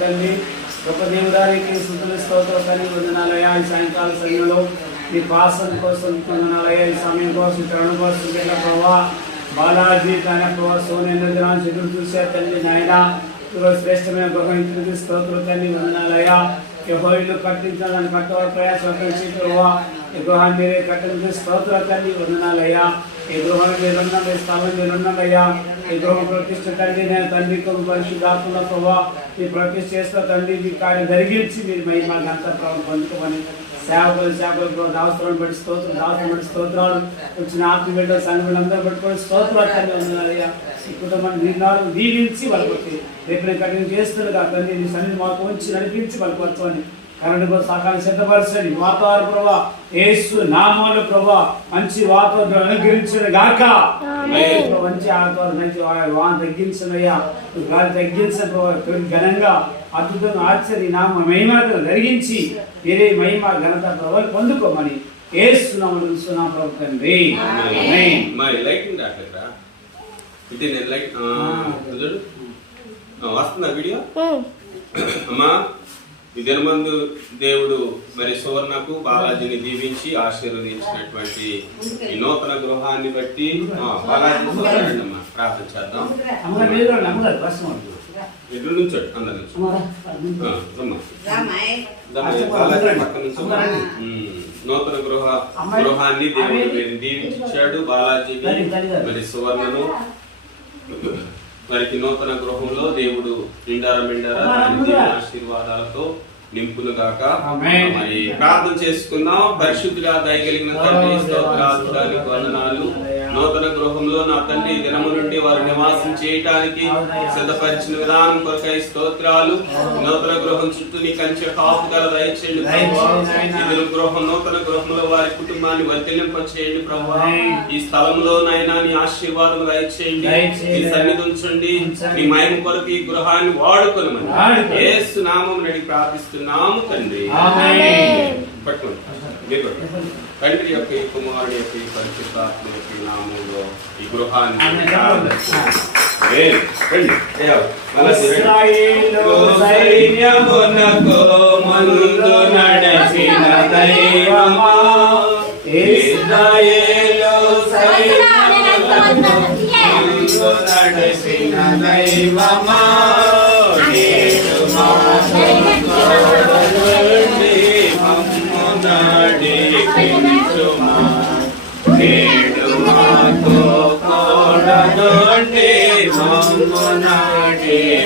తండ్రి గొప్ప దేవుడానికి స్తుతులు స్తోత్రం తండ్రి వందనాలయ్యా. ఈ సాయంకాల సమయంలో ఈ పాసం కోసం వందనాలయ్యా. ఈ సమయం కోసం తరుణ కోసం ప్రభావ బాలాజీ కానీ ప్రభావ సోనేంద్ర దినాన్ని ఎదురు చూసే తండ్రి నాయన శ్రేష్టమైన గృహం స్తోత్రం తండ్రి వందనాలయ్యా. ఇల్లు కట్టించాలని కట్టవారు ప్రయాసం ప్రభావ ఈ గృహాన్ని మీరే కట్టించే స్తోత్రం తండ్రి వందనాలయ్యా. ఈ గృహం మీరున్న మీ స్థలం మీరున్నదయ్యా. ఈ గృహం ప్రతిష్ట తండ్రి నేను తండ్రి పరిశుద్ధాత్మల ప్రభావ ఈ ప్రతిష్ట చేస్తా తండ్రి ఈ కార్యం జరిగించి మీరు మహిమ గంట ప్రభావం పొందుకోమని సేవకులు దావస్తులను బట్టి దావస్తులను బట్టి స్తోత్రాలు వచ్చిన ఆత్మీయ సంఘంలో పెట్టుకొని స్తోత్రాలు తండ్రి వందనాలయ్యా. ఈ కుటుంబాన్ని నిన్నాడు దీవించి వాళ్ళకి రేపు కఠిన చేస్తుండగా తండ్రి నీ సన్నిధి మాకు ఉంచి నడిపించి వాళ్ళకి కరెంటు సకాలం సిద్ధపరచండి. వాతావరణ ప్రభా యేసు నామాలు ప్రభా మంచి వాతావరణం అనుగ్రహించిన గాక. మంచి మంచి వాన తగ్గించనయ్యా. గాలి తగ్గించిన ప్రభావ ఘనంగా అద్భుతంగా ఆశ్చర్య నామ మహిమను జరిగించి వేరే మహిమ ఘనత ప్రభావం పొందుకోమని యేసు నామమున అడుగుతున్నాం ప్రభు తండ్రి. వస్తుందా వీడియో అమ్మా? ఈ దినమందు దేవుడు మరి సువర్ణకు బాలాజీని దీవించి ఆశీర్వదించినటువంటి ఈ నూతన గృహాన్ని బట్టి బాలాజీ అమ్మా ప్రార్థన చేద్దాం. ఎదురు నుంచోడు అందరి నుంచి బాలాజీ పక్క నుంచి నూతన గృహాన్ని దేవుడు దీవించాడు. బాలాజీని మరి సువర్ణను వారికి నూతన గృహంలో దేవుడు నిండారా ఆశీర్వాదాలతో నింపును గాక. మరి ప్రార్థన చేసుకుందాం. పరిశుద్ధుడా దయగలిగిన తండ్రి స్తోత్రాలు వందనాలు. నూతన గృహంలో నా తండ్రి దినము నుండి వారు నివాసం చేయటానికి సిద్ధపరిచిన విధానం కొరకై స్తోత్రాలు. నూతన గృహం చుట్టూ నీ కంచె కాపుదల దయచేయండి ప్రభావ. నూతన గృహంలో వారి కుటుంబాన్ని వర్ధిల్లింప చేయండి ప్రభావ. ఈ స్థలంలో నైనా నీ ఆశీర్వాదం దయచేయండి. నీ సన్నిధి ఉంచండి. నీ మహిమ కొరకు ఈ గృహాన్ని వాడుకొనమని యేసు నామమున అడిగి ప్రార్థిస్తున్నాము తండ్రి. పట్టుకోండి తండ్రి యొక్క ఈ కుమారుడి యొక్క ఈ పరిశుద్ధాత్మ యొక్క నామంలో ఈ గృహాన్ని సైన్యమునకు ముందు నడచిన దైవమా, ఇశ్రాయేలు సైన్యమునకు ముందు నడచిన దైవమా, నేడు మాతో కూడా నుండి మమ్ము నాడి